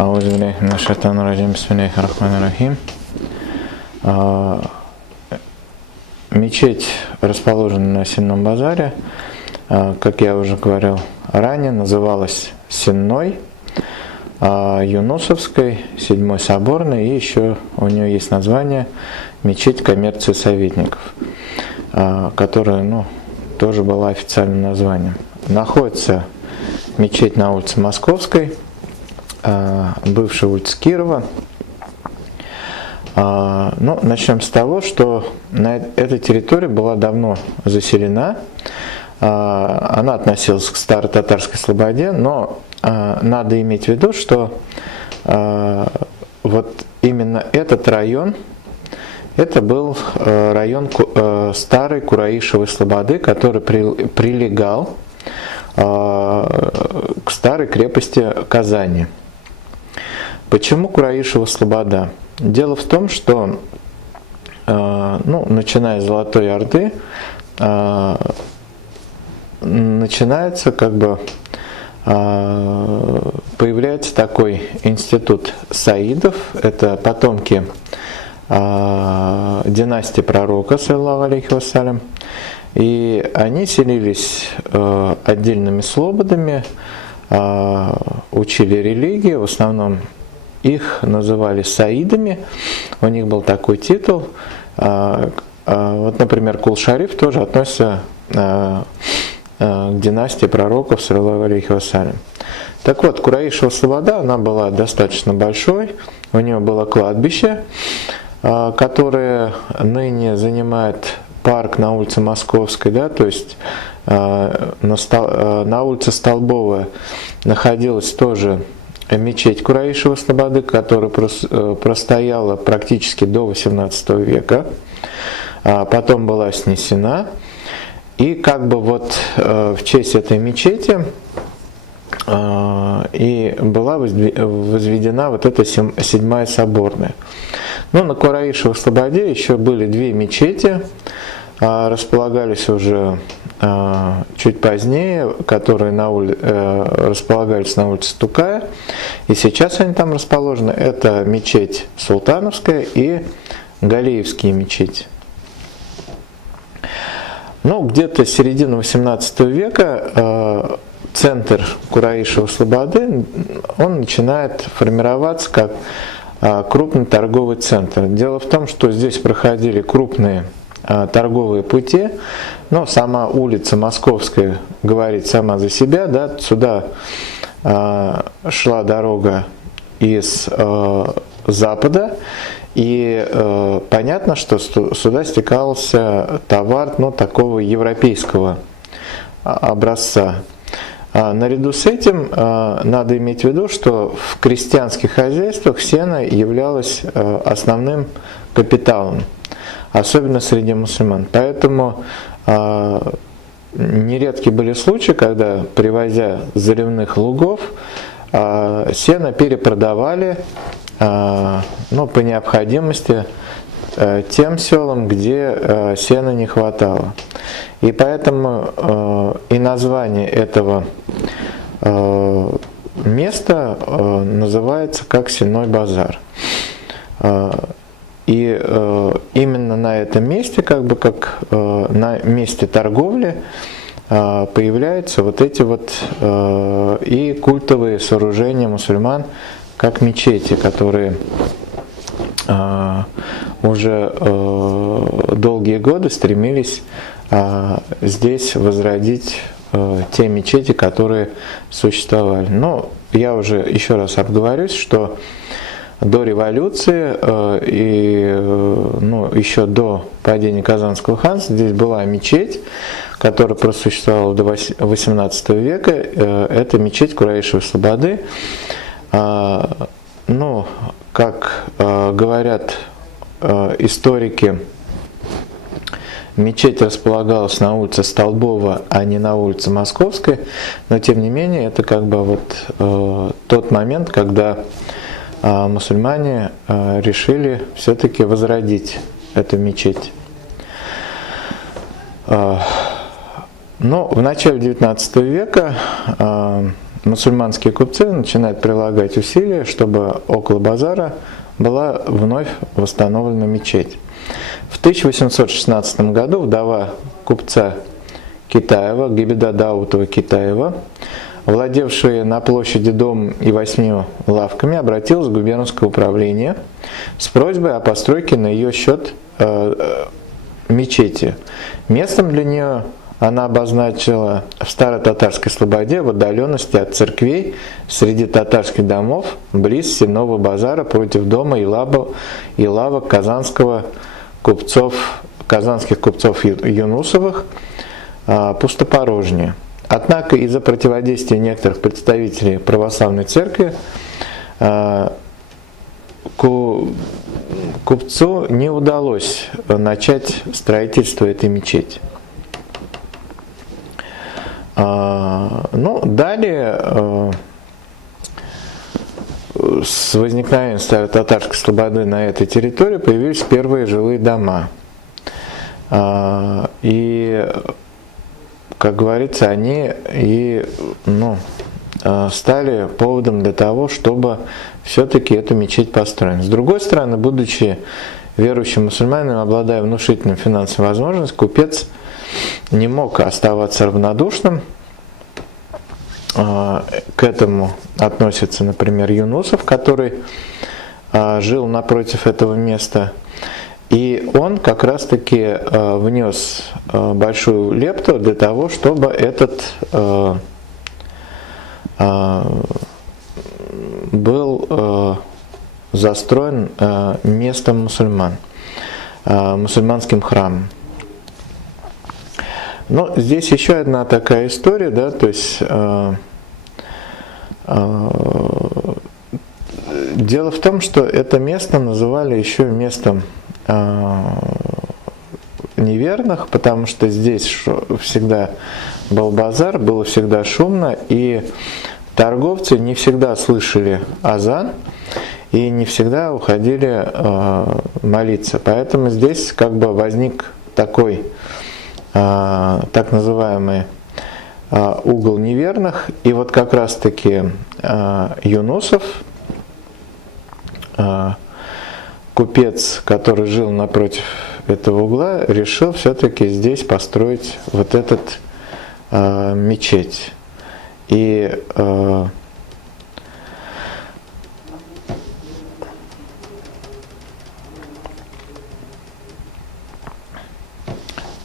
Аузубиллахи минаш шайтанир раджим. Бисмиллахир рахманир рахим. Мечеть расположена на Сенном базаре. Как я уже говорил ранее, называлась Сенной, Юнусовской, 7-й соборной, и еще у нее есть название Мечеть коммерции советников, которая тоже была официальным названием. Находится мечеть на улице Московской, бывшая улица Кирова. Начнем с того, что эта территория была давно заселена. Она относилась к старой татарской слободе, но надо иметь в виду, что вот именно этот район, это был район старой Кураишевой слободы, который прилегал к старой крепости Казани. Почему Кураишева слобода? Дело в том, что начиная с Золотой Орды начинается появляется такой институт саидов, это потомки династии пророка, саллаллаху алейхи вассалям, и они селились отдельными слободами, учили религии, в основном их называли саидами, у них был такой титул. Вот, например, Кул-Шариф тоже относится к династии пророков, саллаллаху алейхи вассалям. Так вот, Кураишева слобода, она была достаточно большой, у нее было кладбище, которое ныне занимает парк на улице Московской, да, то есть на улице Столбовая находилась тоже мечеть Кураишевой слободы, которая простояла практически до 18 века, потом была снесена, и в честь этой мечети и была возведена вот эта 7-я соборная. На Кураишевой слободе еще были две мечети, располагались уже чуть позднее, которые располагались на улице Тукая, и сейчас они там расположены. Это мечеть Султановская и Галиевские мечети. Где-то с середины 18 века центр Кураишевой слободы, он начинает формироваться как крупный торговый центр. Дело в том, что здесь проходили крупные торговые пути, но сама улица Московская говорит сама за себя, да, сюда шла дорога из запада, и понятно, что сюда стекался товар, такого европейского образца. Наряду с этим надо иметь в виду, что в крестьянских хозяйствах сено являлось основным капиталом, особенно среди мусульман. Поэтому нередки были случаи, когда, привозя с заливных лугов, сено перепродавали по необходимости тем селам, где сена не хватало. И поэтому и название этого места называется как Сенной базар. И именно на этом месте, как на месте торговли, появляются вот эти и культовые сооружения мусульман, как мечети, которые уже долгие годы стремились здесь возродить те мечети, которые существовали. Но я уже еще раз обговорюсь, что до революции и еще до падения Казанского ханства здесь была мечеть, которая просуществовала до 18 века. Это мечеть Кураишевой слободы. Как говорят историки, мечеть располагалась на улице Столбова, а не на улице Московской, но тем не менее это тот момент, когда мусульмане решили все-таки возродить эту мечеть. В начале XIX века мусульманские купцы начинают прилагать усилия, чтобы около базара была вновь восстановлена мечеть. В 1816 году вдова купца Китаева, Гибеда Даутова Китаева, владевшая на площади домом и 8 лавками, обратилась в губернское управление с просьбой о постройке на ее счет мечети. Местом для нее она обозначила в Старо-Татарской Слободе, в отдаленности от церквей, среди татарских домов, близ Сенного базара, против дома и лавок казанских купцов Юнусовых, пустопорожние. Однако из-за противодействия некоторых представителей православной церкви купцу не удалось начать строительство этой мечети. Ну, далее, с возникновением Старо-Татарской Слободы на этой территории появились первые жилые дома. И, как говорится, они и стали поводом для того, чтобы все-таки эту мечеть построить. С другой стороны, будучи верующим мусульманином, обладая внушительным финансовым возможностью, купец не мог оставаться равнодушным. К этому относится, например, Юнусов, который жил напротив этого места. И он как раз-таки внес большую лепту для того, чтобы этот был застроен местом мусульман, мусульманским храмом. Но здесь еще одна такая история, да, то есть дело в том, что это место называли еще местом неверных, потому что здесь всегда был базар, было всегда шумно, и торговцы не всегда слышали азан и не всегда уходили молиться. Поэтому здесь как бы возник такой так называемый угол неверных, и вот как раз таки Юнусов, купец, который жил напротив этого угла, решил все-таки здесь построить вот этот мечеть. И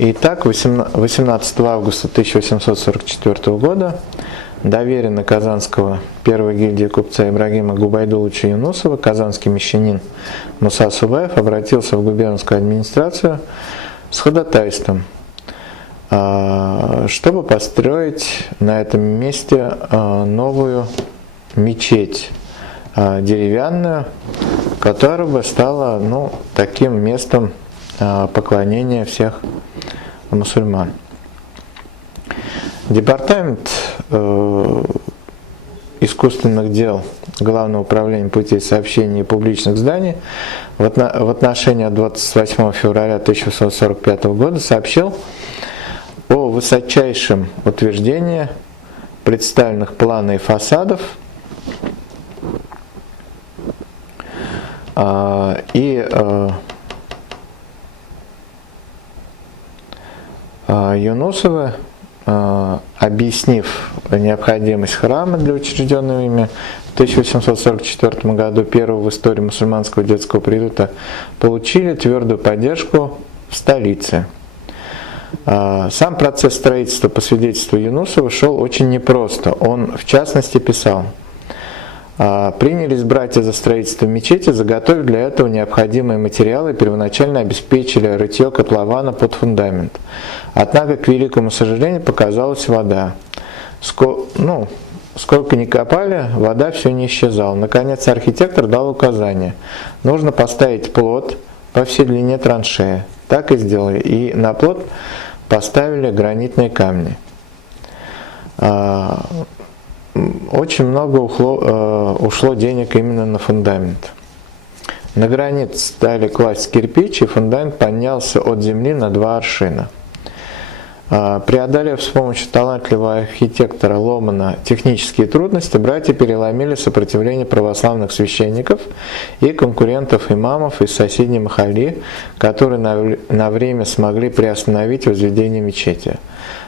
Итак, 18 августа 1844 года доверенно казанского первой гильдии купца Ибрагима Губайдуловича Юнусова казанский мещанин Муса Субаев обратился в губернскую администрацию с ходатайством, чтобы построить на этом месте новую мечеть деревянную, которая бы стала таким местом поклонения всех мусульман. Департамент искусственных дел Главного управления путей сообщений и публичных зданий в отношении от 28 февраля 1845 года сообщил о высочайшем утверждении представленных плана и фасадов Юнусовы, объяснив необходимость храма для учрежденного ими в 1844 году, первого в истории мусульманского детского приюта, получили твердую поддержку в столице. Сам процесс строительства, по свидетельству Юнусова, шел очень непросто. Он, в частности, писал: «Принялись братья за строительство мечети, заготовив для этого необходимые материалы и первоначально обеспечили рытье котлована под фундамент. Однако, к великому сожалению, показалась вода. Сколько ни копали, вода все не исчезала. Наконец архитектор дал указание: нужно поставить плот по всей длине траншеи. Так и сделали, и на плот поставили гранитные камни. Очень много ушло денег именно на фундамент. На гранит стали класть кирпич, и фундамент поднялся от земли на 2 аршина. Преодолев с помощью талантливого архитектора Ломана технические трудности, братья переломили сопротивление православных священников и конкурентов-имамов из соседней Махалли, которые на время смогли приостановить возведение мечети.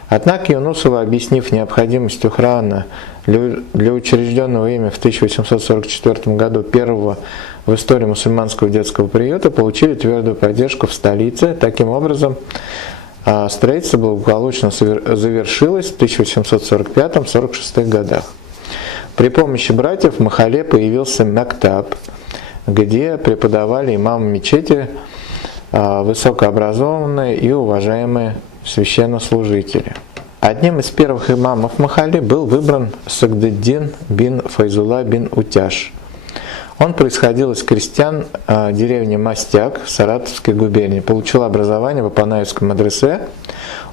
Однако Юнусова, объяснив необходимость охраны для учрежденного ими в 1844 году первого в истории мусульманского детского приюта, получили твердую поддержку в столице. Таким образом, строительство благополучно завершилось в 1845-46 годах. При помощи братьев в Махалле появился мактаб, где преподавали имамы мечети высокообразованные и уважаемые священнослужители. Одним из первых имамов Махалли был выбран Сагдеддин бин Файзулла бин Утяш. Он происходил из крестьян деревни Мастяк Саратовской губернии. Получил образование в Апанаевском мадресе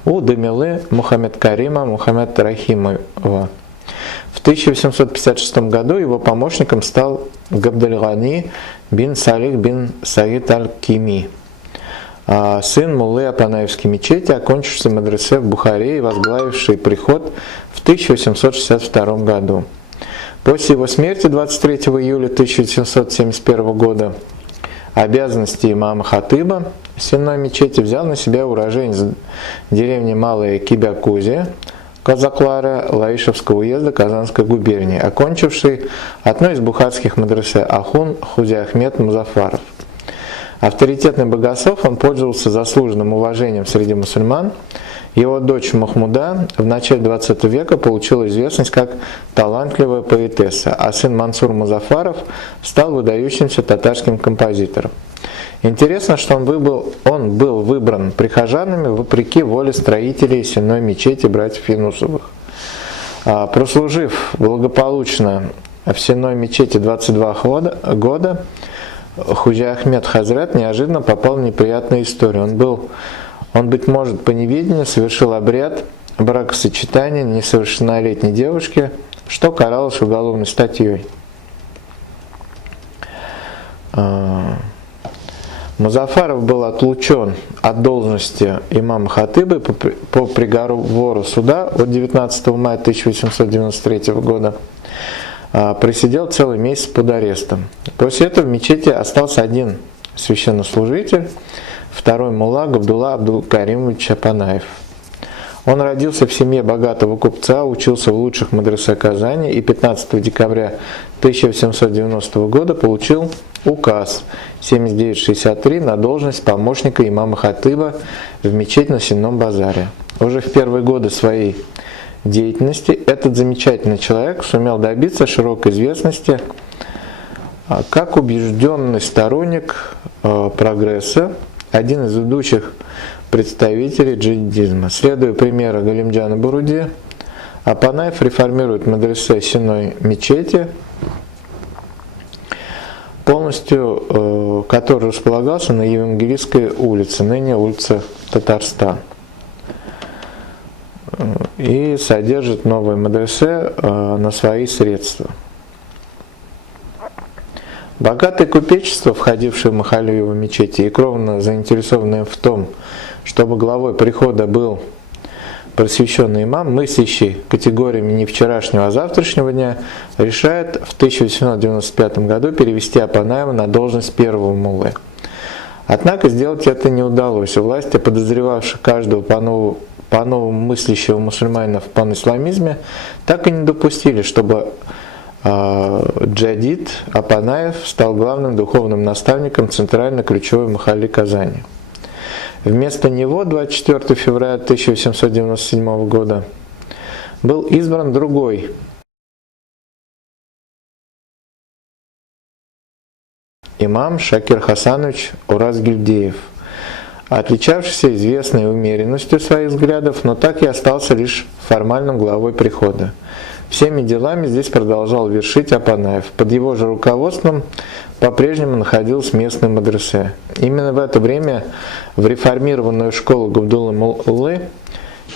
у Дамилы Мухаммед Карима Мухаммед Рахимова. В 1856 году его помощником стал Габдальгани бин Салих бин Саид аль-Кими, сын муллы Апанаевской мечети, окончивший мадресе в Бухаре и возглавивший приход в 1862 году. После его смерти 23 июля 1771 года обязанности имама Хатыба сенной мечети взял на себя уроженец деревни Малая Кибякузия Казаклара Лаишевского уезда Казанской губернии, окончивший одно из бухарских мадресе Ахун Хузи Ахмед Музафаров. Авторитетный богослов, он пользовался заслуженным уважением среди мусульман. Его дочь Махмуда в начале 20 века получила известность как талантливая поэтесса, а сын Мансур Музафаров стал выдающимся татарским композитором. Интересно, что он был выбран прихожанами вопреки воле строителей сенной мечети братьев Юнусовых. Прослужив благополучно в сенной мечети 22 года, Худжи Ахмед Хазрат неожиданно попал в неприятную историю. Он, быть может, по неведению совершил обряд бракосочетания несовершеннолетней девушки, что каралось уголовной статьей. Музафаров был отлучен от должности имама Хатыба по приговору суда от 19 мая 1893 года. Просидел целый месяц под арестом. После этого в мечети остался один священнослужитель, второй мулла Габдулла Абдул-Каримович Апанаев. Он родился в семье богатого купца, учился в лучших мадресе Казани и 15 декабря 1890 года получил указ 7963 на должность помощника имама Хатыба в мечеть на Сенном базаре. Уже в первые годы своей деятельности этот замечательный человек сумел добиться широкой известности как убежденный сторонник прогресса, один из ведущих представителей джадидизма. Следуя примеру Галимджана Буруди, Апанаев реформирует мадресе Сенной мечети, полностью который располагался на Евангелистской улице, ныне улица Татарстан, и содержит новые мадресе на свои средства. Богатое купечество, входившее в Махаллиеву мечети и кровно заинтересованное в том, чтобы главой прихода был просвещенный имам, мыслящий категориями не вчерашнего, а завтрашнего дня, решает в 1895 году перевести Апанаева на должность первого муллы. Однако сделать это не удалось. Власти, подозревавшие каждого по-новому мыслящего мусульманина в панисламизме, так и не допустили, чтобы джадид Апанаев стал главным духовным наставником центральной ключевой Махалли Казани. Вместо него 24 февраля 1897 года был избран другой имам Шакир Хасанович Уразгильдеев, отличавшийся известной умеренностью своих взглядов, но так и остался лишь формальным главой прихода. Всеми делами здесь продолжал вершить Апанаев. Под его же руководством по-прежнему находилась местная мадресе. Именно в это время в реформированную школу Габдуллы Муллы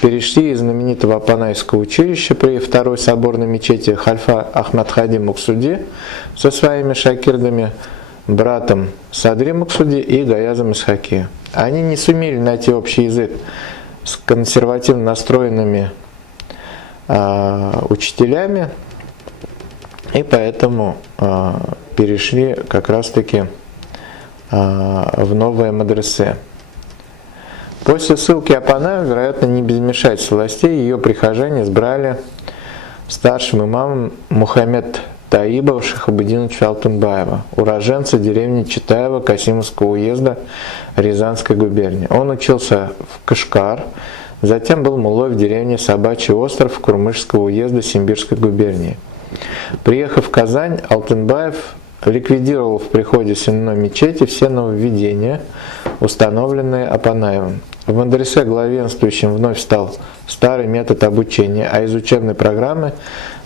перешли из знаменитого Апанаевского училища при второй соборной мечети Хальфа Ахмадхади Муксуди со своими шакирдами, братом Садри Муксуди и Гаязом Исхаки. Они не сумели найти общий язык с консервативно настроенными учителями, и поэтому перешли как раз-таки в новые мадресе. После ссылки Апанаева, вероятно, не без вмешательства властей, ее прихожане избрали старшим имамом Мухаммед Таиба Шахабудиновича Алтынбаева, уроженца деревни Читаева Касимовского уезда Рязанской губернии. Он учился в Кашкар, затем был муллой в деревне Собачий остров Курмышского уезда Симбирской губернии. Приехав в Казань, Алтынбаев ликвидировал в приходе сенной мечети все нововведения, установленные Апанаевым. В мадресе главенствующим вновь стал старый метод обучения, а из учебной программы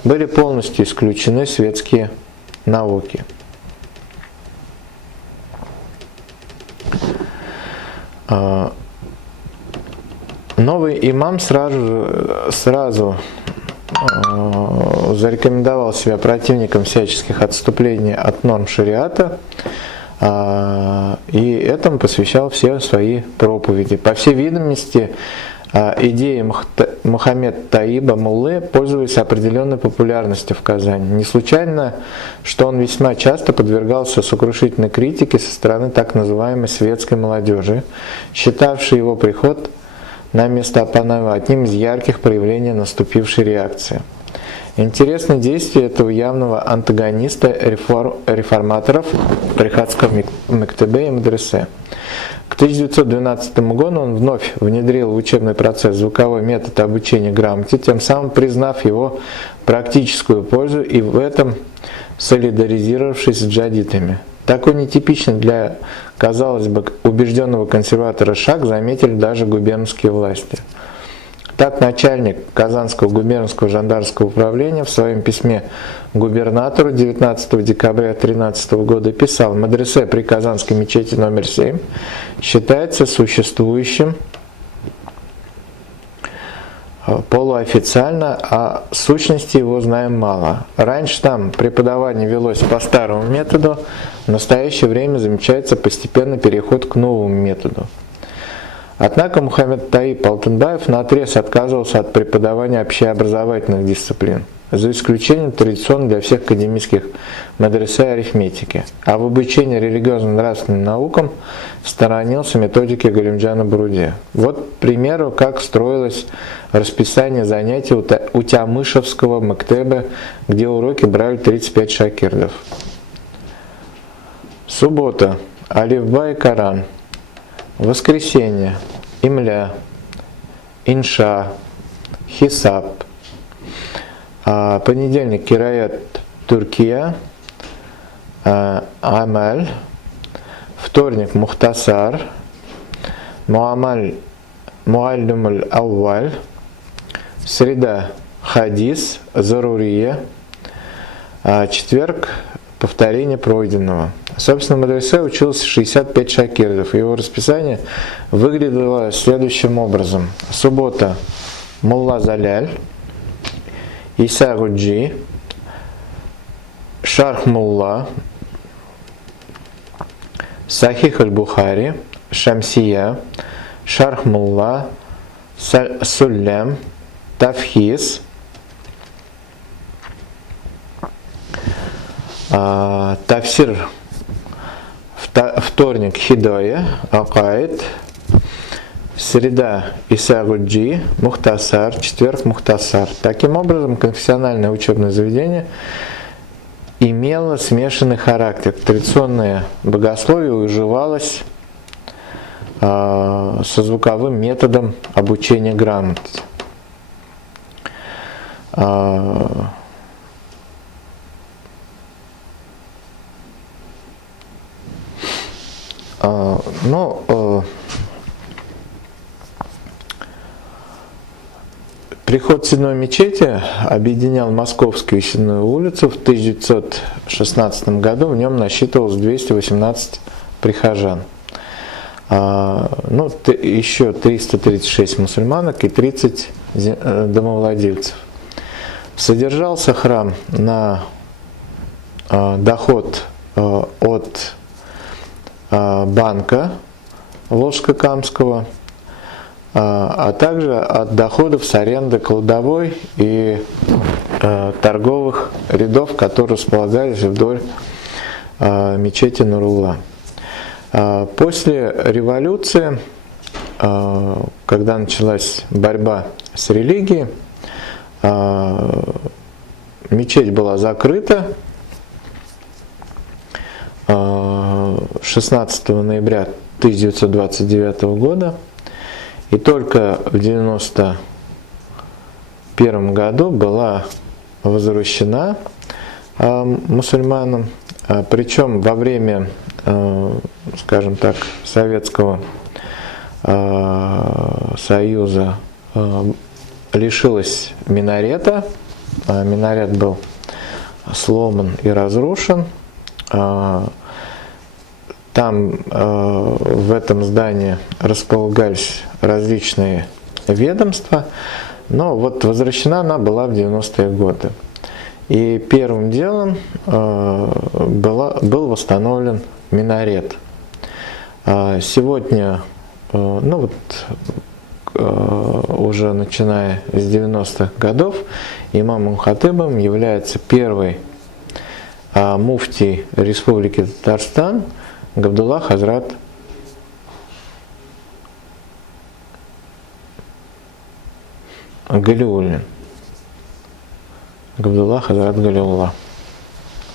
были полностью исключены светские науки. Новый имам сразу зарекомендовал себя противником всяческих отступлений от норм шариата, и этому посвящал все свои проповеди. По всей видимости, идеи Мухаммед Таиба Муллы пользовались определенной популярностью в Казани. Не случайно, что он весьма часто подвергался сокрушительной критике со стороны так называемой светской молодежи, считавшей его приход на место Апанаева одним из ярких проявлений наступившей реакции. Интересное действие этого явного антагониста реформаторов Приходского мектебе и мадресе. К 1912 году он вновь внедрил в учебный процесс звуковой метод обучения грамоте, тем самым признав его практическую пользу и в этом солидаризировавшись с джадитами. Такой нетипичный для, казалось бы, убежденного консерватора шаг заметили даже губернские власти. Так, начальник Казанского губернского жандармского управления в своем письме губернатору 19 декабря 2013 года писал: «Мадресе при Казанской мечети номер 7 считается существующим полуофициально, а сущности его знаем мало. Раньше там преподавание велось по старому методу, в настоящее время замечается постепенный переход к новому методу». Однако Мухаммед Таиб Алтынбаев наотрез отказывался от преподавания общеобразовательных дисциплин, за исключением традиционной для всех академических мадресе арифметики, а в обучении религиозно-нравственным наукам сторонился методики Галимджана Буруди. Вот, к примеру, как строилось расписание занятий у Тямышевского мектеба, где уроки брали 35 шакирдов. Суббота – Алифба и Коран. Воскресенье – Имля, Инша, Хисаб. Понедельник – Кираят Туркия, Амаль. Вторник – Мухтасар, Муаллимуль Ауаль. Среда – Хадис, Зарурия. Четверг – повторение пройденного. Собственно, в мадресе учился 65 шакирдов. Его расписание выглядело следующим образом. Суббота – Мулла Заляль, Иса Гуджи, Шарх Мулла, Сахих аль-Бухари, Шамсия, Шарх Мулла, Суллям, Тафхиз, Тафсир. Вторник – Хидая, Акаид. Среда – Исагуджи, Мухтасар. Четверг – Мухтасар. Таким образом, конфессиональное учебное заведение имело смешанный характер. Традиционное богословие уживалось со звуковым методом обучения грамоте. Приход Сенной мечети объединял Московскую и Сенную улицу. В 1916 году в нем насчитывалось 218 прихожан. Еще 336 мусульманок и 30 домовладельцев. Содержался храм на доход от банка Волжско-Камского. а также от доходов с аренды кладовой и торговых рядов, которые располагались вдоль мечети Нурулла. После революции, когда началась борьба с религией, мечеть была закрыта 16 ноября 1929 года, и только в 1991 году была возвращена мусульманам, причем во время, скажем так, Советского Союза лишилась минарета. Минарет был сломан и разрушен. Там в этом здании располагались различные ведомства, но вот возвращена она была в 90-е годы. И первым делом был восстановлен минарет. Сегодня, ну вот, уже начиная с 90-х годов, имамом Хатыбом является первый муфтий Республики Татарстан Габдулла Хазрат Галиуллин. Габдулла Хазрат Галиулла.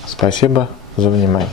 Спасибо за внимание.